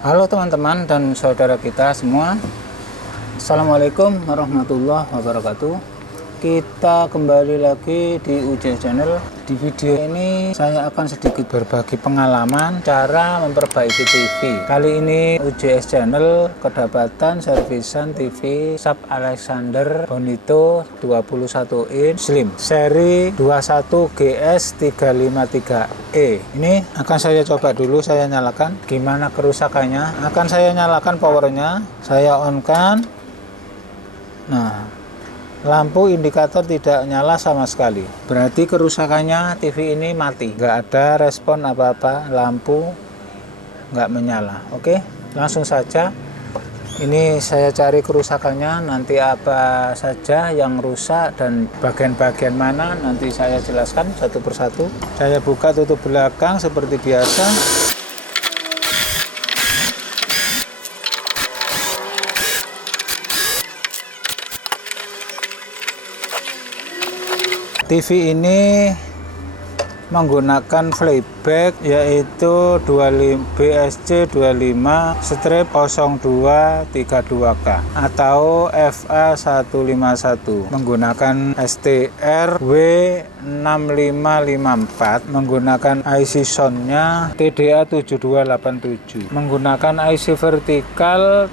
Halo teman-teman dan saudara kita semua. Assalamualaikum warahmatullahi wabarakatuh. Kita kembali lagi di UJS Channel. Di video ini saya akan sedikit berbagi pengalaman cara memperbaiki TV. Kali ini UJS Channel kedapatan servisan TV Sharp Alexander Bonito 21 inch slim seri 21GS353E. Ini akan saya coba dulu, saya nyalakan. Gimana kerusakannya? Akan saya nyalakan powernya, saya on kan. Nah, lampu indikator tidak nyala sama sekali, berarti kerusakannya TV ini mati, nggak ada respon apa-apa, lampu nggak menyala. Oke, langsung saja ini saya cari kerusakannya, nanti apa saja yang rusak dan bagian-bagian mana nanti saya jelaskan satu persatu. Saya buka tutup belakang seperti biasa. TV ini menggunakan playback yaitu BSC 25/0232K atau FA151 menggunakan STR W6554, menggunakan IC soundnya TDA 7287, menggunakan IC vertikal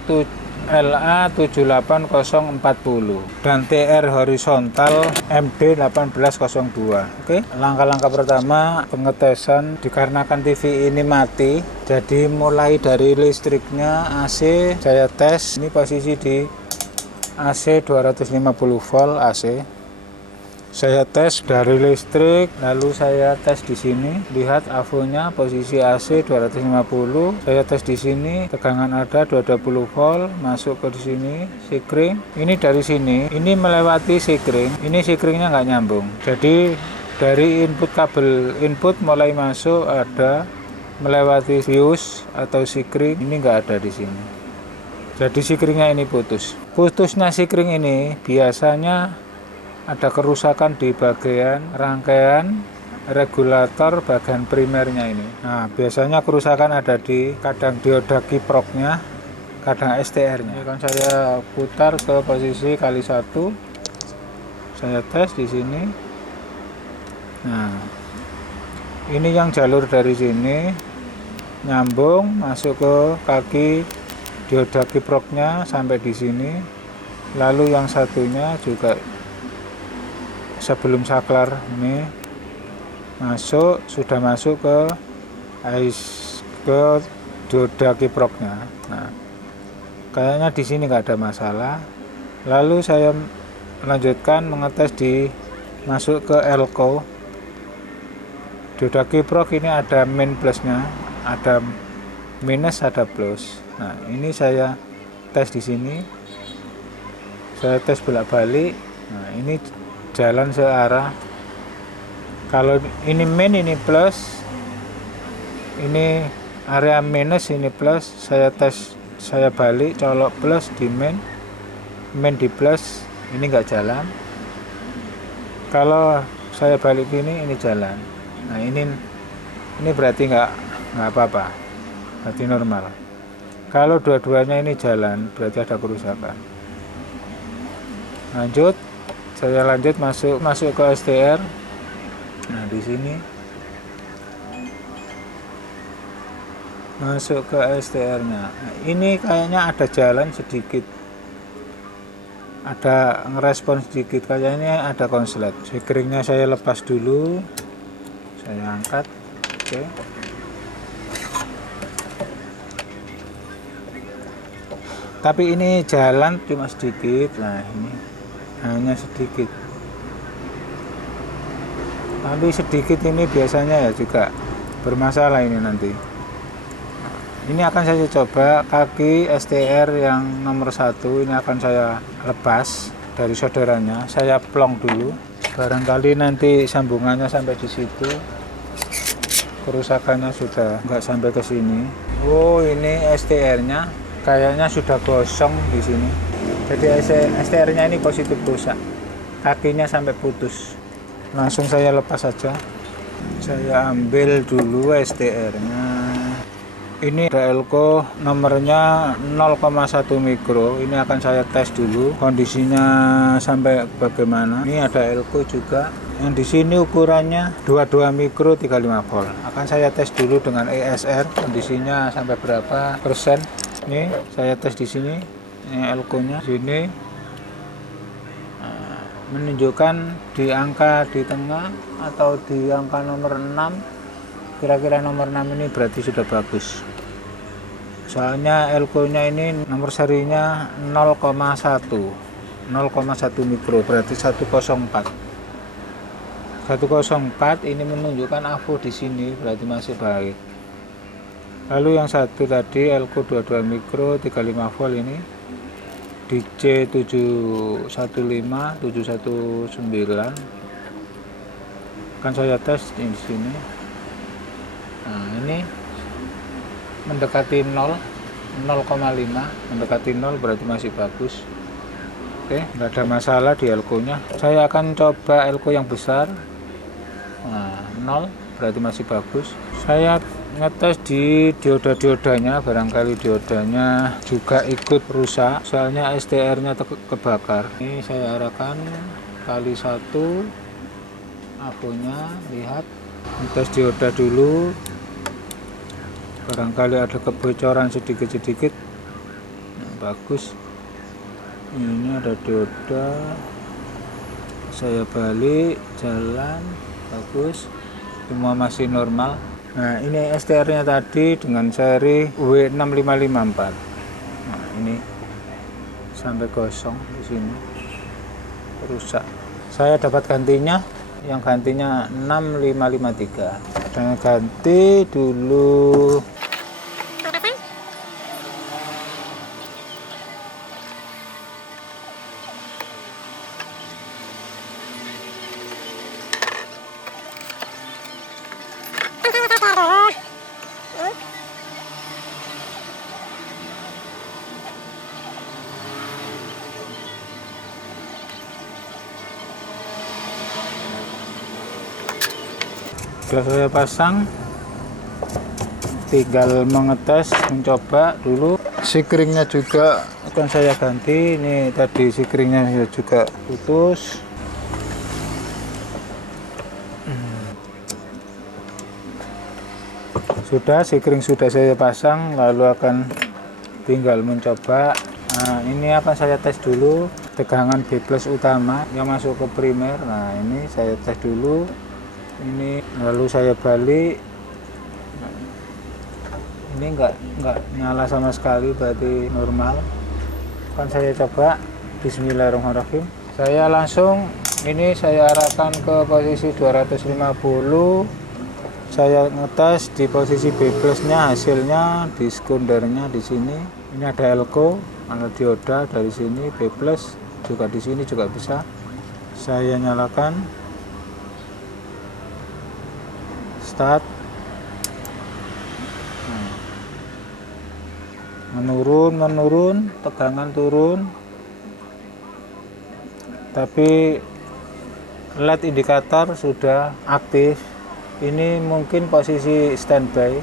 LA78040 dan TR horizontal MD1802. Oke, langkah-langkah pertama pengetesan. Dikarenakan TV ini mati, jadi mulai dari listriknya AC saya tes. Ini posisi di AC 250 volt AC. Saya tes dari listrik, lalu saya tes di sini. Lihat avonya posisi AC 250. Saya tes di sini, tegangan ada 220 volt, masuk ke sini, sikring. Ini dari sini, ini melewati sikring. Ini sikringnya nggak nyambung. Jadi dari input kabel input mulai masuk ada melewati fuse atau sikring, ini nggak ada di sini. Jadi sikringnya ini putus. Putusnya sikring ini biasanya ada kerusakan di bagian rangkaian regulator bagian primernya ini. Nah, biasanya kerusakan ada di kadang dioda kiproknya, kadang STR-nya. Ini kan saya putar ke posisi kali 1. Saya tes di sini. Nah, ini yang jalur dari sini nyambung masuk ke kaki dioda kiproknya sampai di sini. Lalu yang satunya juga sebelum saklar ini sudah masuk ke dioda kiproknya. Nah, kayaknya di sini nggak ada masalah. Lalu saya lanjutkan mengetes masuk ke elko. Dioda kiprok ini ada min plusnya, ada minus, ada plus. Nah, ini saya tes di sini. Saya tes bolak-balik. Nah, ini jalan searah. Kalau ini min, ini plus, ini area minus, ini plus. Saya tes, saya balik, colok plus di min di plus, ini nggak jalan. Kalau saya balik ini jalan. Nah, ini berarti nggak apa-apa, berarti normal. Kalau dua-duanya ini jalan, berarti ada kerusakan. Lanjut, saya lanjut masuk ke STR. Nah, di sini masuk ke STR-nya. Nah, ini kayaknya ada jalan sedikit, ada ngerespon sedikit, kayaknya ada konslet. Sikringnya saya lepas dulu, saya angkat. Oke. Tapi ini jalan cuma sedikit. Nah, ini hanya sedikit, tapi sedikit ini biasanya ya juga bermasalah ini nanti. Ini akan saya coba kaki STR yang nomor 1 ini akan saya lepas dari solderannya, saya plong dulu, barangkali nanti sambungannya sampai di situ, kerusakannya sudah nggak sampai ke sini. Oh, ini STR-nya kayaknya sudah gosong di sini. Jadi STR-nya ini positif rusak, kakinya sampai putus. Langsung saya lepas saja. Saya ambil dulu STR-nya. Ini ada elko nomornya 0,1 mikro. Ini akan saya tes dulu kondisinya sampai bagaimana. Ini ada elko juga yang di sini ukurannya 22 mikro 35 volt. Akan saya tes dulu dengan ESR kondisinya sampai berapa persen. Ini saya tes di sini. Ini elko-nya sini menunjukkan di angka di tengah atau di angka nomor 6. Kira-kira nomor 6 ini berarti sudah bagus, soalnya elko-nya ini nomor serinya 0,1 mikro, berarti 104 ini menunjukkan AVO di sini, berarti masih baik. Lalu yang satu tadi elko 22 mikro 35 volt ini di C715 kan saya tes di sini. Nah, ini mendekati 0,5, mendekati 0 berarti masih bagus. Oke, nggak ada masalah di elko-nya. Saya akan coba elko yang besar. Nah, 0 berarti masih bagus. Saya ngetes di dioda-diodanya, barangkali diodanya juga ikut rusak, soalnya STR-nya kebakar. Ini saya arahkan kali 1 AVO-nya, lihat. Tes dioda dulu, barangkali ada kebocoran sedikit-sedikit. Nah, bagus. Ini ada dioda, saya balik jalan, bagus, semua masih normal. Nah, ini STR-nya tadi dengan seri W6554. Nah, ini sampai kosong di sini, rusak. Saya dapat gantinya, yang gantinya 6553. Dan ganti dulu. Sudah saya pasang, tinggal mengetes, mencoba dulu. Sikringnya juga akan saya ganti. Ini tadi sikringnya juga putus. Sudah, sikring sudah saya pasang, lalu akan tinggal mencoba. Nah, ini akan saya tes dulu tegangan B+ utama yang masuk ke primer. Nah, ini saya tes dulu. Ini lalu saya balik. Ini enggak nyala sama sekali, berarti normal. Kan saya coba, bismillahirrahmanirrahim. Saya langsung ini saya arahkan ke posisi 250. Saya ngetes di posisi B+ nya, hasilnya di sekundernya di sini. Ini ada elko, ada dioda dari sini, B+ juga di sini juga bisa. Saya nyalakan. Start. Menurun, tegangan turun, tapi LED indikator sudah aktif. Ini mungkin posisi standby,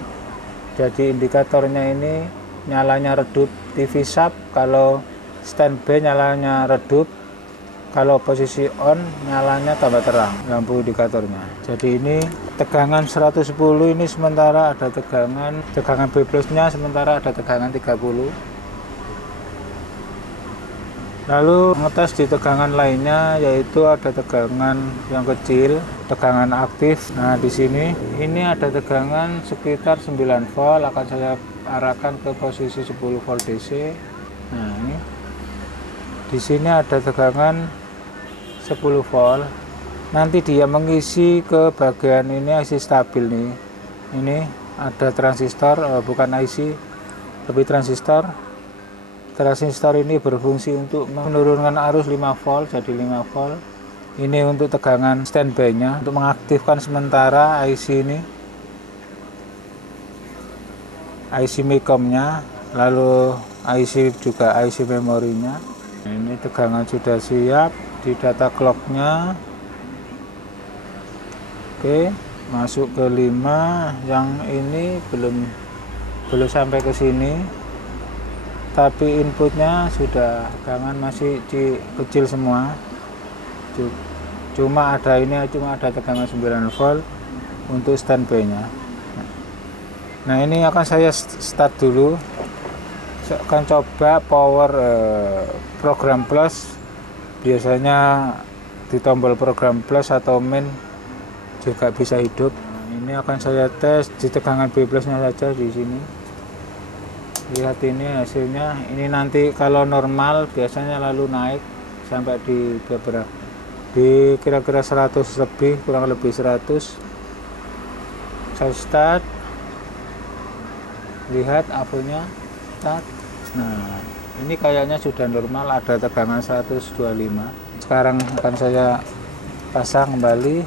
jadi indikatornya ini nyalanya redup. TV sub kalau standby nyalanya redup, kalau posisi on nyalanya tambah terang lampu indikatornya. Jadi ini tegangan 110, ini sementara ada tegangan B+ nya sementara ada tegangan 30. Lalu ngetes di tegangan lainnya, yaitu ada tegangan yang kecil, tegangan aktif. Nah, di sini ini ada tegangan sekitar 9 volt, akan saya arahkan ke posisi 10 volt DC. Nah, ini di sini ada tegangan 10 volt. Nanti dia mengisi ke bagian ini IC stabil nih. Ini ada transistor, bukan IC, tapi transistor. Transistor ini berfungsi untuk menurunkan arus 5 volt jadi 5 volt. Ini untuk tegangan standby-nya, untuk mengaktifkan sementara IC ini. IC Micom-nya, lalu IC juga IC memorinya. Ini tegangan sudah siap di data clock-nya. Oke, masuk ke 5, yang ini belum belum sampai ke sini, tapi inputnya sudah tegangan masih kecil semua. Cuma ada tegangan 9 volt untuk standby nya. Nah, ini akan saya start dulu. Saya akan coba power program plus. Biasanya di tombol program plus atau min juga bisa hidup. Nah, ini akan saya tes di tegangan B plusnya saja di sini. Lihat ini hasilnya. Ini nanti kalau normal biasanya lalu naik sampai di kira-kira 100 lebih, kurang lebih 100. Saya start, lihat AVO-nya start. Nah, ini kayaknya sudah normal, ada tegangan 125. Sekarang akan saya pasang kembali.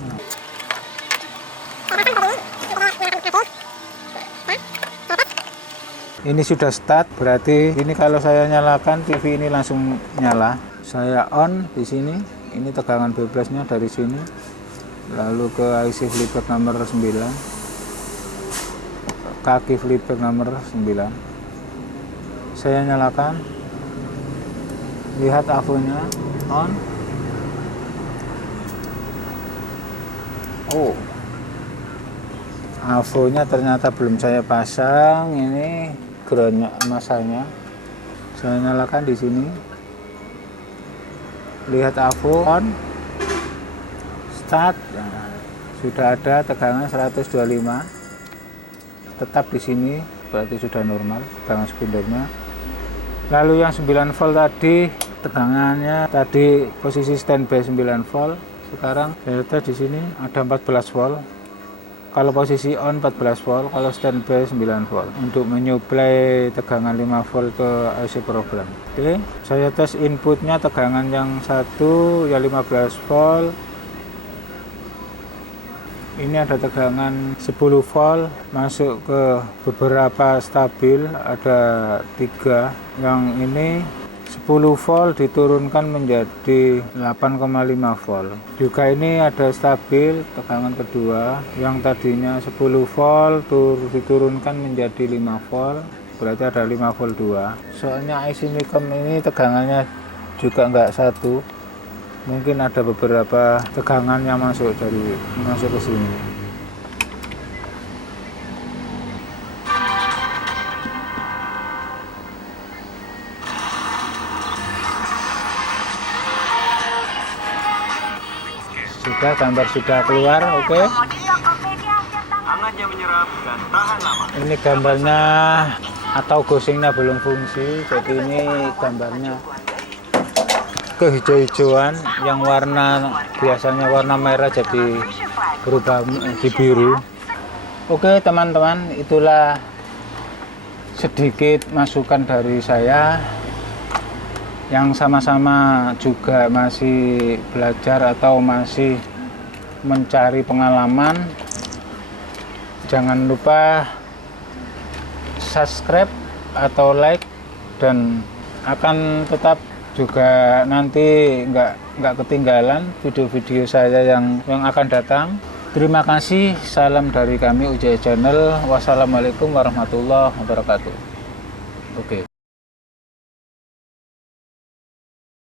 Ini sudah start, berarti ini kalau saya nyalakan TV ini langsung nyala. Saya on di sini. Ini tegangan B plusnya dari sini, lalu ke IC flipback nomor 9, kaki flipback nomor 9. Saya nyalakan, lihat AVO-nya on. Oh, AVO-nya ternyata belum saya pasang. Ini groundnya, masanya. Saya nyalakan di sini. Lihat AVO on, start. Nah, sudah ada tegangan 125, tetap di sini, berarti sudah normal tegangan sekundernya. Lalu yang 9 volt tadi, tegangannya tadi posisi standby 9 volt, sekarang ternyata di sini ada 14 volt. Kalau posisi on 14 volt, kalau standby 9 volt untuk menyuplai tegangan 5 volt ke IC program. Oke, saya tes inputnya tegangan yang satu ya 15 volt. Ini ada tegangan 10 volt masuk ke beberapa stabil, ada 3. Yang ini 10 volt diturunkan menjadi 8,5 volt. Juga ini ada stabil tegangan kedua, yang tadinya 10 volt diturunkan menjadi 5 volt, berarti ada 5 volt 2. Soalnya IC Micom ini tegangannya juga enggak satu, mungkin ada beberapa tegangan yang masuk ke sini. Sudah, gambar sudah keluar. Oke. Ini gambarnya atau gosingnya belum fungsi, jadi ini gambarnya kehijau-hijauan, yang biasanya warna merah jadi berubah di biru. Oke teman-teman, itulah sedikit masukan dari saya yang sama-sama juga masih belajar atau masih mencari pengalaman. Jangan lupa subscribe atau like, dan akan tetap juga nanti nggak ketinggalan video-video saya yang akan datang. Terima kasih, salam dari kami Ujaya Channel. Wassalamualaikum warahmatullahi wabarakatuh. Oke.